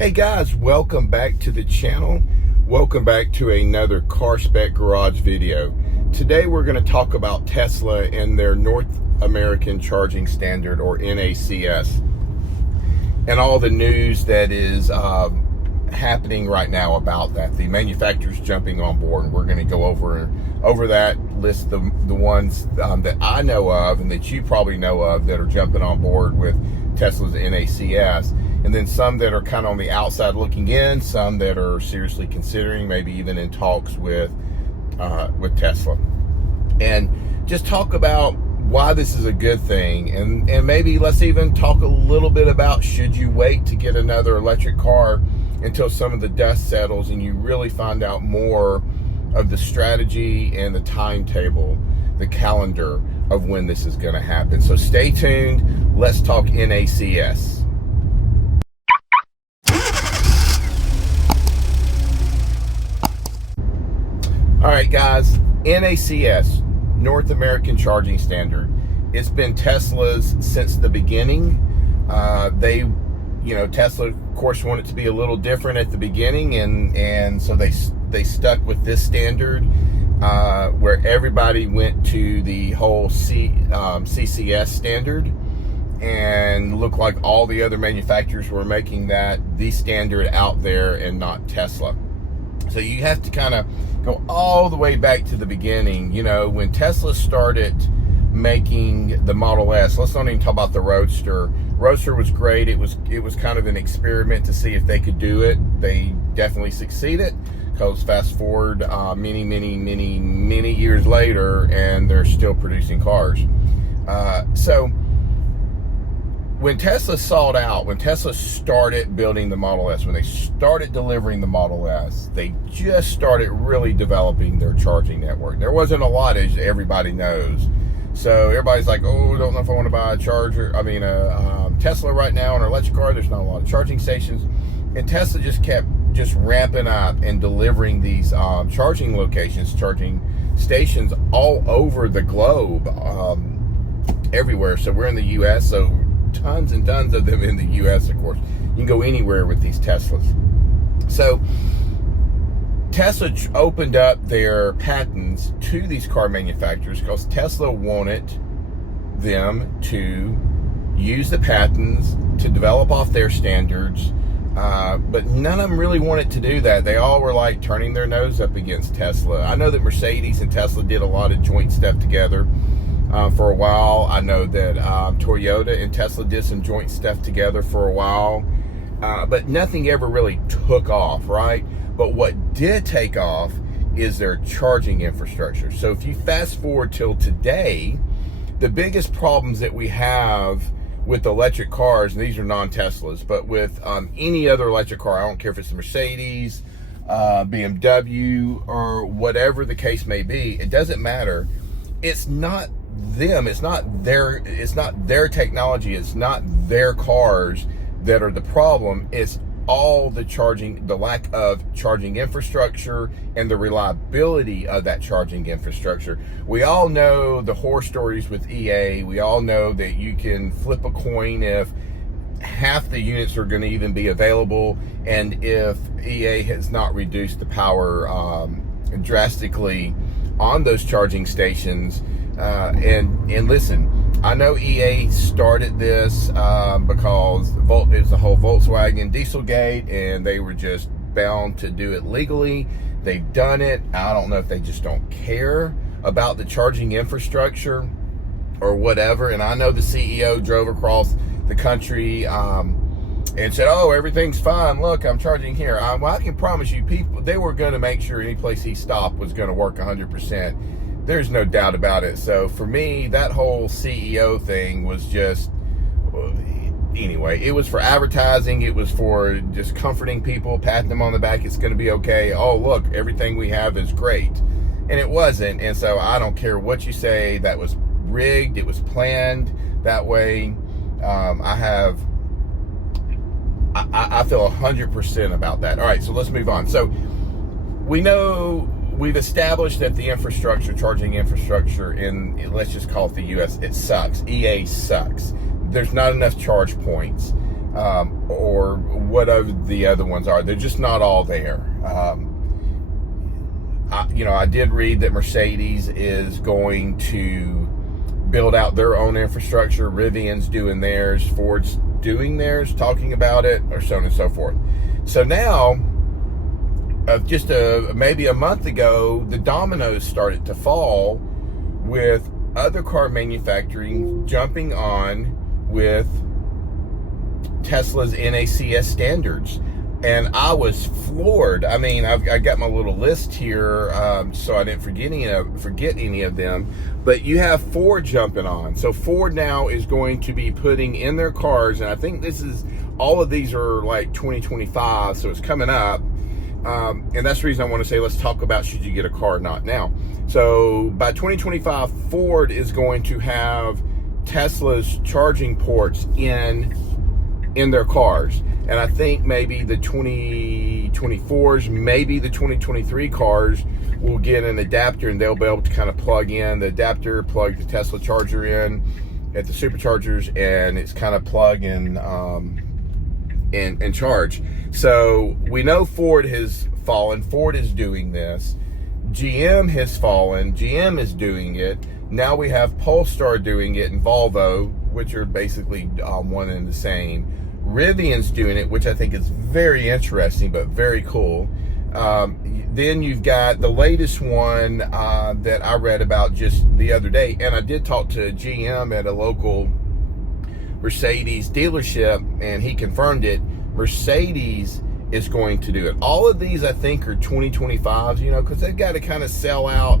Hey guys, welcome back to the channel. Welcome back to another Car Spec Garage video. Today we're going to talk about Tesla and their North American Charging Standard, or NACS, and all the news that is happening right now about that. The manufacturers jumping on board, and we're going to go over that list, the ones that I know of and that you probably know of that are jumping on board with Tesla's NACS. And then some that are kind of on the outside looking in, some that are seriously considering, maybe even in talks with Tesla. And just talk about why this is a good thing. And maybe let's even talk a little bit about, should you wait to get another electric car until some of the dust settles and you really find out more of the strategy and the timetable, the calendar of when this is going to happen. So stay tuned. Let's talk NACS. All right, guys, NACS, North American Charging Standard. It's been Tesla's since the beginning. Tesla, of course, wanted it to be a little different at the beginning, and so they stuck with this standard, where everybody went to the whole CCS standard, and looked like all the other manufacturers were making that the standard out there and not Tesla. So you have to kind of go all the way back to the beginning. You know, when Tesla started making the Model S, let's not even talk about the Roadster. Roadster was great. It was kind of an experiment to see if they could do it. They definitely succeeded, because fast forward many years later, and they're still producing cars. So when Tesla sought out, when Tesla started building the Model S, when they started delivering the Model S, they just started really developing their charging network. There wasn't a lot, as everybody knows. So everybody's like, oh, I don't know if I want to buy a Tesla right now, an electric car. There's not a lot of charging stations. And Tesla just kept ramping up and delivering these charging locations, charging stations all over the globe, everywhere. So we're in the U.S., so tons and tons of them in the U.S., of course. You can go anywhere with these Teslas. So Tesla opened up their patents to these car manufacturers because Tesla wanted them to use the patents to develop off their standards, but none of them really wanted to do that. They all were like turning their nose up against Tesla. I know that Mercedes and Tesla did a lot of joint stuff together for a while. I know that Toyota and Tesla did some joint stuff together for a while, but nothing ever really took off, right? But what did take off is their charging infrastructure. So if you fast forward till today, the biggest problems that we have with electric cars, and these are non-Teslas, but with any other electric car, I don't care if it's a Mercedes, BMW, or whatever the case may be, it doesn't matter. It's not them, it's not their technology, it's not their cars that are the problem. It's all the lack of charging infrastructure and the reliability of that charging infrastructure. We all know the horror stories with EA. We all know that you can flip a coin if half the units are going to even be available, and if EA has not reduced the power drastically on those charging stations. And listen, I know EA started this because it was the whole Volkswagen Dieselgate, and they were just bound to do it legally. They've done it. I don't know if they just don't care about the charging infrastructure or whatever. And I know the CEO drove across the country and said, oh, everything's fine. Look, I'm charging here. Well, I can promise you, people, they were going to make sure any place he stopped was going to work 100%. There's no doubt about it. So for me, that whole CEO thing was just, anyway, it was for advertising. It was for just comforting people, patting them on the back. It's going to be okay. Oh, look, everything we have is great. And it wasn't. And so I don't care what you say. That was rigged. It was planned that way. I feel 100% about that. All right, so let's move on. So we know, we've established that the infrastructure, charging infrastructure in, let's just call it the U.S., it sucks. EA sucks. There's not enough charge points. or whatever the other ones are. They're just not all there. I did read that Mercedes is going to build out their own infrastructure. Rivian's doing theirs. Ford's doing theirs, talking about it, or so on and so forth. So now, maybe a month ago, the dominoes started to fall with other car manufacturing jumping on with Tesla's NACS standards. And I was floored. I mean, I got my little list here, so I didn't forget any of them. But you have Ford jumping on. So Ford now is going to be putting in their cars, and I think all of these are like 2025, so it's coming up. And that's the reason I want to say, let's talk about should you get a car or not now. So by 2025, Ford is going to have Tesla's charging ports in their cars. And I think maybe the 2024s, maybe the 2023 cars will get an adapter, and they'll be able to kind of plug in the adapter, plug the Tesla charger in at the superchargers, and it's kind of plug and charge. So we know Ford has fallen. Ford is doing this. GM has fallen. GM is doing it. Now we have Polestar doing it, and Volvo, which are basically one and the same. Rivian's doing it, which I think is very interesting, but very cool. Then you've got the latest one that I read about just the other day, and I did talk to GM at a local Mercedes dealership, and he confirmed it. Mercedes is going to do it. All of these, I think, are 2025s, because they've got to kind of sell out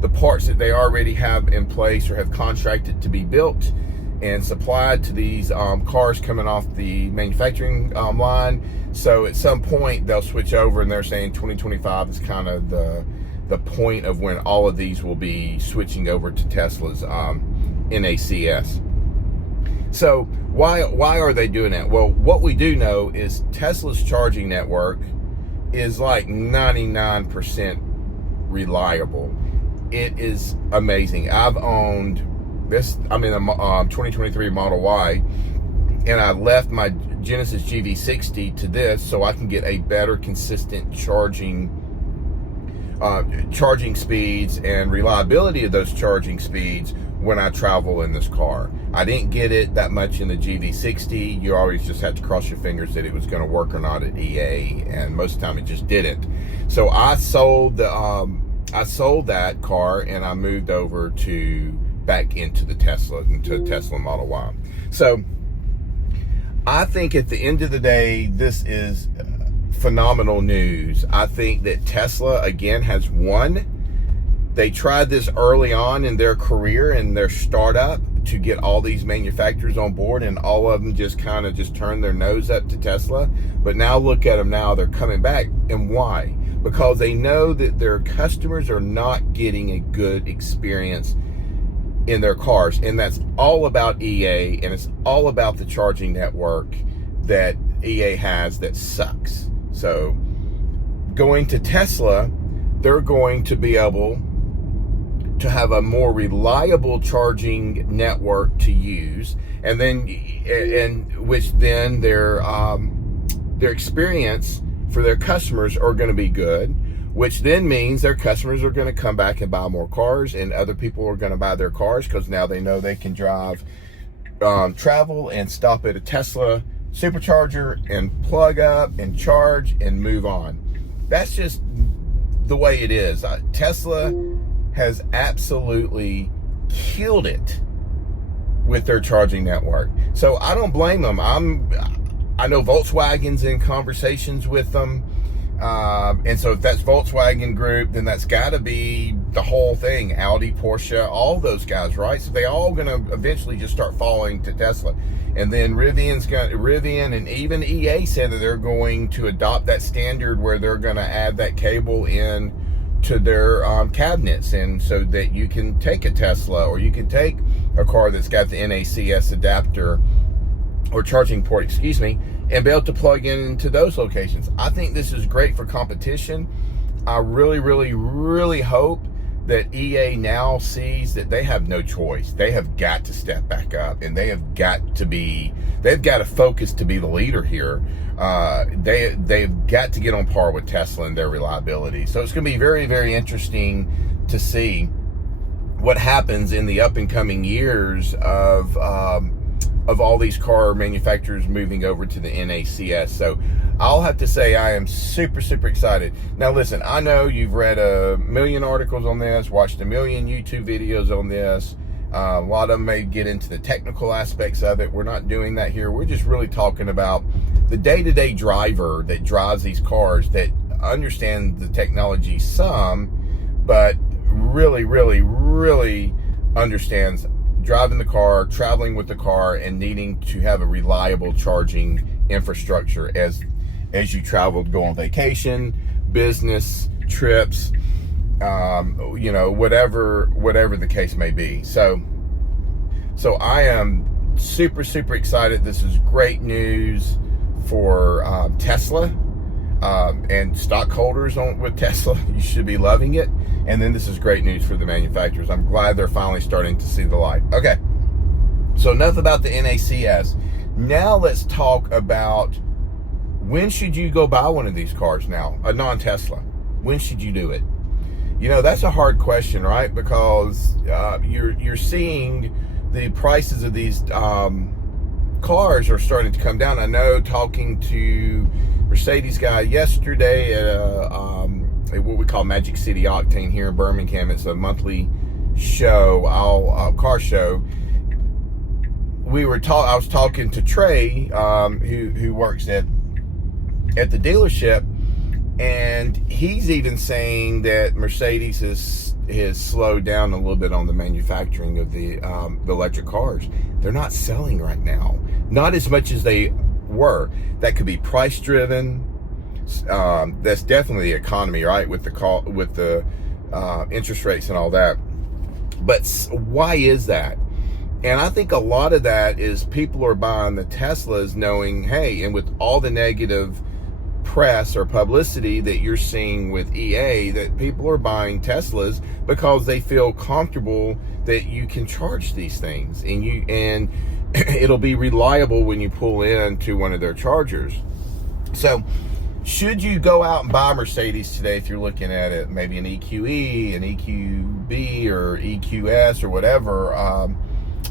the parts that they already have in place or have contracted to be built and supplied to these cars coming off the manufacturing line. So at some point they'll switch over, and they're saying 2025 is kind of the point of when all of these will be switching over to Tesla's NACS. So why are they doing that? Well, what we do know is Tesla's charging network is like 99% reliable. It is amazing. I've owned this, I'm in a 2023 Model Y, and I left my Genesis GV60 to this so I can get a better consistent charging speeds and reliability of those charging speeds when I travel in this car. I didn't get it that much in the GV60. You always just had to cross your fingers that it was going to work or not at EA, and most of the time it just didn't. So I sold that car, and I moved over back into the Tesla Model Y. So I think at the end of the day, this is phenomenal news. I think that Tesla, again, has won. They tried this early on in their career, in their startup, to get all these manufacturers on board, and all of them just turned their nose up to Tesla. But now look at them now, they're coming back. And why? Because they know that their customers are not getting a good experience in their cars, and that's all about EA, and it's all about the charging network that EA has that sucks. So going to Tesla, they're going to be able to have a more reliable charging network to use, and which then their experience for their customers are going to be good, which then means their customers are going to come back and buy more cars, and other people are going to buy their cars because now they know they can drive, travel, and stop at a Tesla supercharger and plug up and charge and move on. That's just the way it is. Tesla has absolutely killed it with their charging network. So I don't blame them. I know Volkswagen's in conversations with them. And so if that's Volkswagen Group, then that's got to be the whole thing. Audi, Porsche, all those guys, right? So they all going to eventually just start falling to Tesla. And then Rivian and even EA said that they're going to adopt that standard where they're going to add that cable in to their cabinets, and so that you can take a Tesla, or you can take a car that's got the NACS adapter or charging port, and be able to plug into those locations. I think this is great for competition. I really, really, really hope that EA now sees that they have no choice. They have got to step back up, and they've got to focus to be the leader here. They've got to get on par with Tesla in their reliability. So it's going to be very, very interesting to see what happens in the up and coming years of all these car manufacturers moving over to the NACS. So I'll have to say I am super, super excited. Now listen, I know you've read a million articles on this, watched a million YouTube videos on this. A lot of them may get into the technical aspects of it. We're not doing that here. We're just really talking about the day-to-day driver that drives these cars, that understands the technology some, but really, really, really understands driving the car, traveling with the car, and needing to have a reliable charging infrastructure as you travel to go on vacation, business trips, you know, whatever the case may be. So I am super, super excited. This is great news for Tesla and stockholders with Tesla. You should be loving it. And then this is great news for the manufacturers. I'm glad they're finally starting to see the light. Okay, so enough about the NACS. Now let's talk about, when should you go buy one of these cars now, a non-Tesla? When should you do it? You know, that's a hard question, right? Because you're seeing the prices of these cars are starting to come down. I know, talking to Mercedes guy yesterday at what we call Magic City Octane here in Birmingham. It's a monthly show, car show. I was talking to Trey, who works at the dealership, and he's even saying that Mercedes has slowed down a little bit on the manufacturing of the electric cars. They're not selling right now, not as much as they were. That could be price driven. That's definitely the economy, right? With the interest rates and all that. But why is that? And I think a lot of that is people are buying the Teslas knowing, hey, and with all the negative press or publicity that you're seeing with EA, that people are buying Teslas because they feel comfortable that you can charge these things, and it'll be reliable when you pull into one of their chargers. So should you go out and buy Mercedes today, if you're looking at it, maybe an EQE, an EQB, or EQS, or whatever,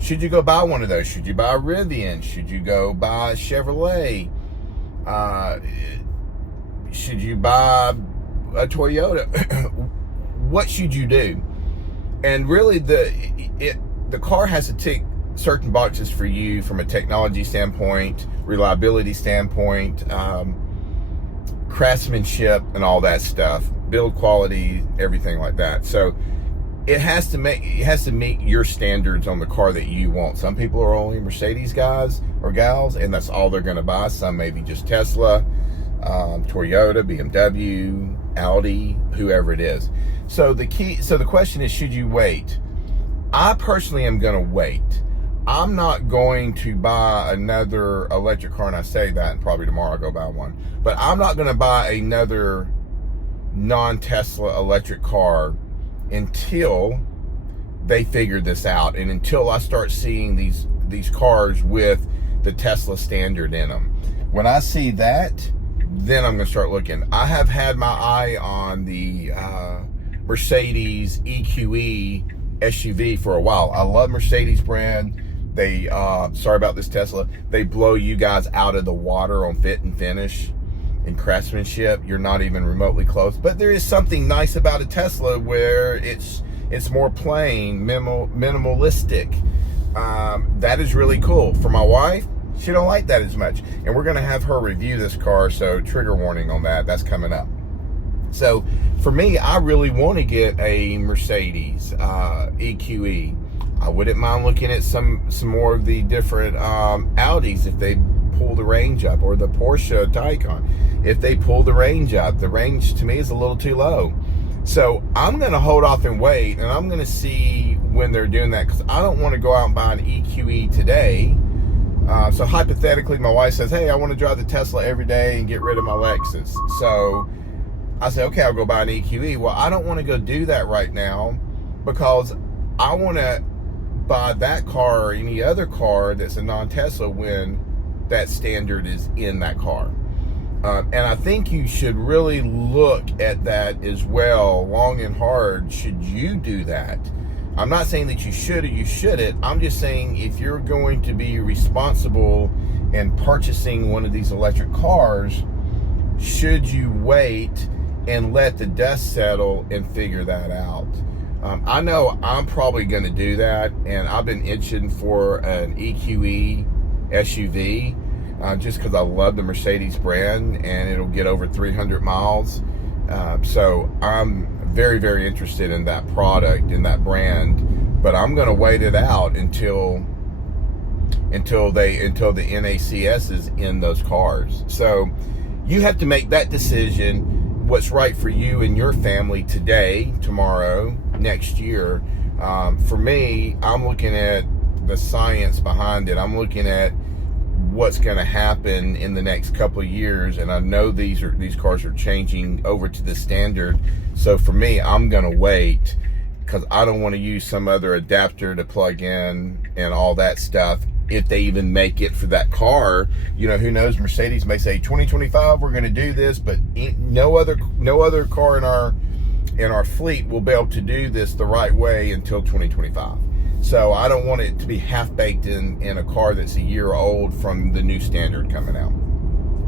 should you go buy one of those? Should you buy a Rivian? Should you go buy a Chevrolet? Should you buy a Toyota? What should you do? And really, the car has to tick certain boxes for you from a technology standpoint, reliability standpoint, craftsmanship, and all that stuff, build quality, everything like that. So it has to meet your standards on the car that you want. Some people are only Mercedes guys or gals, and that's all they're going to buy. Some maybe just Tesla, Toyota, BMW, Audi, whoever it is. So the question is, should you wait? I personally am going to wait. I'm not going to buy another electric car, and I say that, and probably tomorrow I'll go buy one. But I'm not going to buy another non-Tesla electric car until they figure this out, and until I start seeing these cars with the Tesla standard in them. When I see that, then I'm going to start looking. I have had my eye on the Mercedes EQE SUV for a while. I love Mercedes brand. They, sorry about this Tesla, they blow you guys out of the water on fit and finish and craftsmanship. You're not even remotely close. But there is something nice about a Tesla where it's more plain, minimalistic. That is really cool. For my wife, she don't like that as much. And we're going to have her review this car, so trigger warning on that. That's coming up. So for me, I really want to get a Mercedes EQE. I wouldn't mind looking at some more of the different Audis if they pull the range up, or the Porsche Taycan if they pull the range up. The range to me is a little too low. So I'm going to hold off and wait, and I'm going to see when they're doing that, because I don't want to go out and buy an EQE today. So hypothetically, my wife says, hey, I want to drive the Tesla every day and get rid of my Lexus. So I say, okay, I'll go buy an EQE. Well, I don't want to go do that right now because I want to buy that car or any other car that's a non-Tesla when that standard is in that car. And I think you should really look at that as well, long and hard, should you do that. I'm not saying that you should or you shouldn't. I'm just saying if you're going to be responsible in purchasing one of these electric cars, should you wait and let the dust settle and figure that out? I know I'm probably going to do that, and I've been itching for an EQE SUV just because I love the Mercedes brand, and it'll get over 300 miles. So I'm very, very interested in that product, in that brand, but I'm going to wait it out until the NACS is in those cars. So you have to make that decision, what's right for you and your family today, tomorrow, next year. For me, I'm looking at the science behind it. I'm looking at what's going to happen in the next couple of years, and I know these cars are changing over to the standard. So for me, I'm going to wait because I don't want to use some other adapter to plug in and all that stuff. If they even make it for that car, you know, who knows? Mercedes may say 2025 we're going to do this, but no other car in our fleet will be able to do this the right way until 2025. So I don't want it to be half baked in a car that's a year old from the new standard coming out.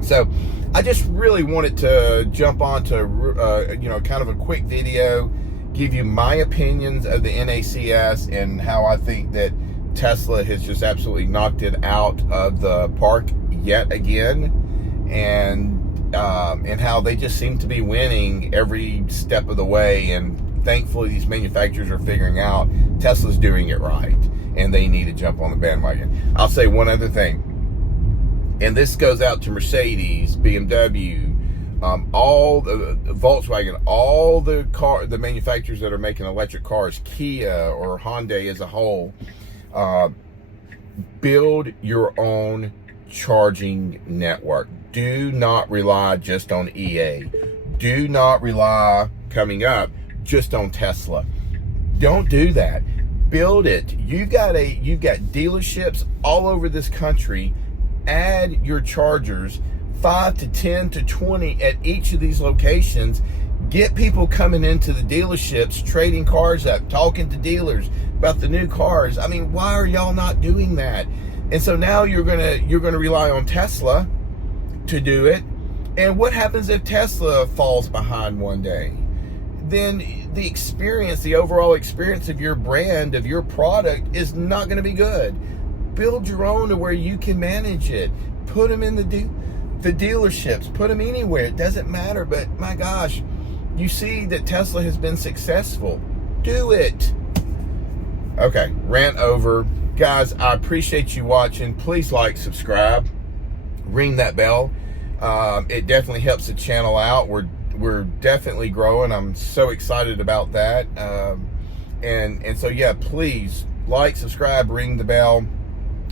So I just really wanted to jump on to kind of a quick video, give you my opinions of the NACS and how I think that Tesla has just absolutely knocked it out of the park yet again, and how they just seem to be winning every step of the way. And thankfully, these manufacturers are figuring out Tesla's doing it right, and they need to jump on the bandwagon. I'll say one other thing, and this goes out to Mercedes, BMW, all the Volkswagen, all the manufacturers that are making electric cars, Kia or Hyundai as a whole. Build your own charging network. Do not rely just on EA. Do not rely, coming up, just on Tesla. Don't do that. Build it. You've got dealerships all over this country. Add your chargers, 5 to 10 to 20 at each of these locations. Get people coming into the dealerships, trading cars up, talking to dealers about the new cars. I mean, why are y'all not doing that? And so now you're gonna rely on Tesla to do it. And what happens if Tesla falls behind one day? Then the experience, the overall experience of your brand, of your product is not going to be good. Build your own to where you can manage it. Put them in the dealerships. Put them anywhere. It doesn't matter. But my gosh, you see that Tesla has been successful. Do it. Okay, rant over. Guys, I appreciate you watching. Please like, subscribe, ring that bell. It definitely helps the channel out. We're definitely growing. I'm so excited about that. And so yeah, please like, subscribe, ring the bell,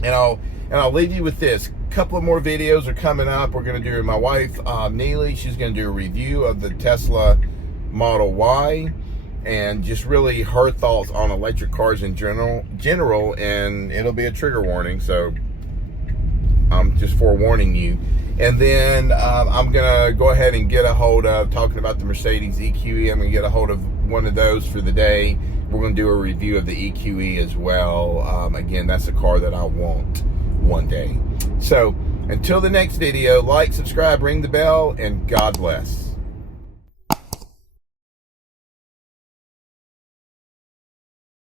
and I'll leave you with this. A couple of more videos are coming up. We're going to do, my wife Neely, she's going to do a review of the Tesla Model Y, and just really her thoughts on electric cars in general, and it'll be a trigger warning, so I'm just forewarning you. And then I'm gonna go ahead and get a hold of, talking about the Mercedes EQE, I'm gonna get a hold of one of those for the day. We're gonna do a review of the EQE as well. Again, that's a car that I want one day. So until the next video, like, subscribe, ring the bell, and God bless.